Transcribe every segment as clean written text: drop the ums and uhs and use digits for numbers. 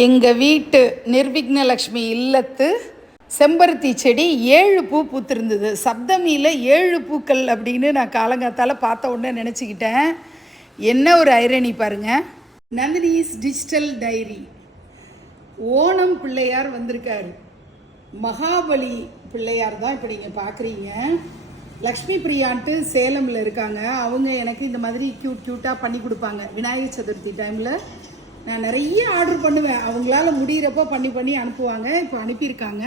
எங்கள் வீட்டு நிர்விக்னலக்ஷ்மி இல்லத்து செம்பருத்தி செடி 7 பூ பூத்திருந்தது. சப்தமியில் 7 பூக்கள் அப்படின்னு நான் காலங்காத்தால் பார்த்த உடனே நினச்சிக்கிட்டேன். என்ன ஒரு ஐரணி பாருங்கள். Nandini's digital diary. ஓணம் பிள்ளையார் வந்திருக்காரு. மகாபலி பிள்ளையார் தான் இப்போ நீங்கள் பார்க்குறீங்க. லக்ஷ்மி பிரியான்ட்டு சேலமில் இருக்காங்க. அவங்க எனக்கு இந்த மாதிரி க்யூட்டாக பண்ணி கொடுப்பாங்க. விநாயகர் சதுர்த்தி டைமில் நான் நிறைய ஆர்டர் பண்ணுவேன். அவங்களால முடிகிறப்போ பண்ணி அனுப்புவாங்க. இப்போ அனுப்பியிருக்காங்க.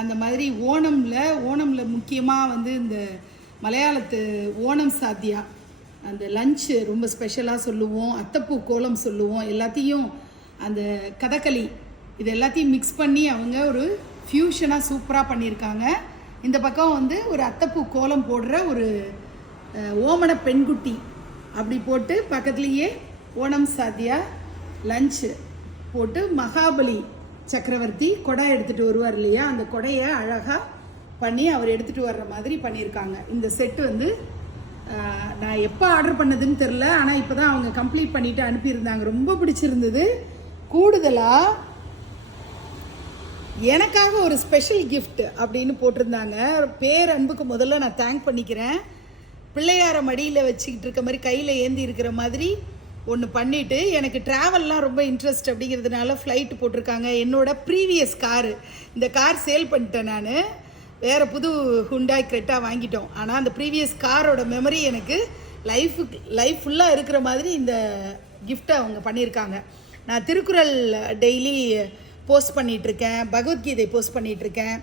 அந்த மாதிரி ஓணமில் முக்கியமாக வந்து இந்த மலையாளத்து ஓணம் சாத்தியா அந்த லஞ்சு ரொம்ப ஸ்பெஷலாக சொல்லுவோம். அத்தப்பூ கோலம் சொல்லுவோம். எல்லாத்தையும் அந்த கதகளி இது எல்லாத்தையும் மிக்ஸ் பண்ணி அவங்க ஒரு ஃப்யூஷனாக சூப்பராக பண்ணியிருக்காங்க. இந்த பக்கம் வந்து ஒரு அத்தப்பூ கோலம் போடுற ஒரு ஓமன பெண்குட்டி அப்படி போட்டு பக்கத்துலேயே ஓணம் சாத்தியா லஞ்சு போட்டு மகாபலி சக்கரவர்த்தி கொடை எடுத்துகிட்டு வருவார் இல்லையா, அந்த கொடையை அழகாக பண்ணி அவர் எடுத்துகிட்டு வர்ற மாதிரி பண்ணியிருக்காங்க. இந்த செட்டு வந்து நான் எப்போ ஆர்டர் பண்ணதுன்னு தெரில. ஆனால் இப்போ தான் அவங்க கம்ப்ளீட் பண்ணிவிட்டு அனுப்பியிருந்தாங்க. ரொம்ப பிடிச்சிருந்தது. கூடுதலாக எனக்காக ஒரு ஸ்பெஷல் கிஃப்ட் அப்படின்னு போட்டிருந்தாங்க. பேரன்புக்கு முதல்ல நான் தேங்க் பண்ணிக்கிறேன். பிள்ளையார மடியில் வச்சுக்கிட்டு இருக்க மாதிரி கையில் ஏந்தி இருக்கிற மாதிரி ஒன்று பண்ணிவிட்டு, எனக்கு ட்ராவல்லாம் ரொம்ப இன்ட்ரெஸ்ட் அப்படிங்கிறதுனால ஃப்ளைட்டு போட்டிருக்காங்க. என்னோட ப்ரீவியஸ் காரு, இந்த கார் சேல் பண்ணிட்டேன். நான் வேறு புது ஹுண்டாய் கிரெட்டா வாங்கிட்டோம். ஆனால் அந்த ப்ரீவியஸ் காரோட மெமரி எனக்கு லைஃப் ஃபுல்லாக இருக்கிற மாதிரி இந்த கிஃப்ட்டை அவங்க பண்ணியிருக்காங்க. நான் திருக்குறள் டெய்லி போஸ்ட் பண்ணிகிட்ருக்கேன், பகவத்கீதை போஸ்ட் பண்ணிகிட்ருக்கேன்.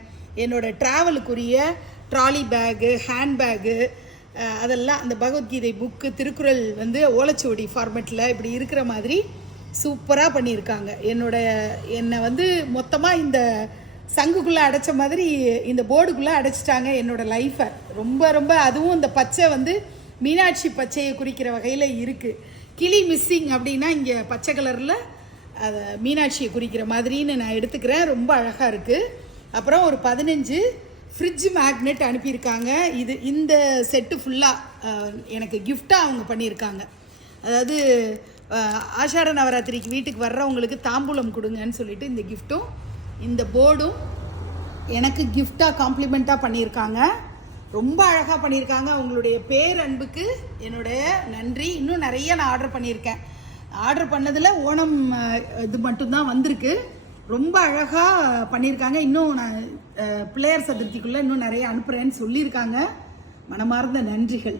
என்னோடய ட்ராவலுக்குரிய ட்ராலி பேகு, ஹேண்ட்பேகு அதெல்லாம் அந்த பகவத்கீதை புக்கு, திருக்குறள் வந்து ஓலைச்சுவடி ஃபார்மேட்டில் இப்படி இருக்கிற மாதிரி சூப்பராக பண்ணியிருக்காங்க. என்னை வந்து மொத்தமாக இந்த சங்குக்குள்ளே அடைச்ச மாதிரி இந்த போர்டுக்குள்ளே அடைச்சிட்டாங்க என்னோடய லைஃப்பை. ரொம்ப அதுவும் இந்த பச்சை வந்து மீனாட்சி பச்சையை குறிக்கிற வகையில் இருக்குது. கிளி மிஸ்ஸிங் அப்படின்னா இங்கே பச்சை கலரில் அதை மீனாட்சியை குறிக்கிற மாதிரின்னு நான் எடுத்துக்கிறேன். ரொம்ப அழகாக இருக்குது. அப்புறம் ஒரு 15 ஃப்ரிட்ஜ் மேக்னெட் அனுப்பியிருக்காங்க. இந்த செட்டு ஃபுல்லாக எனக்கு கிஃப்டாக அவங்க பண்ணியிருக்காங்க. அதாவது ஆஷாட நவராத்திரிக்கு வீட்டுக்கு வர்றவங்களுக்கு தாம்பூலம் கொடுங்கன்னு சொல்லிட்டு இந்த கிஃப்ட்டும் இந்த போர்டும் எனக்கு கிஃப்டாக காம்ப்ளிமெண்ட்டாக பண்ணியிருக்காங்க. ரொம்ப அழகாக பண்ணியிருக்காங்க. உங்களுடைய பேரன்புக்கு என்னுடைய நன்றி. இன்னும் நிறைய நான் ஆர்டர் பண்ணியிருக்கேன். ஆர்டர் பண்ணதில் ஓணம் இது மட்டும்தான் வந்திருக்கு. ரொம்ப அழகாக பண்ணியிருக்காங்க. இன்னும் நான் பிள்ளையார் சதுர்த்திக்குள்ளே இன்னும் நிறைய அனுப்புகிறேன்னு சொல்லியிருக்காங்க. மனமார்ந்த நன்றிகள்.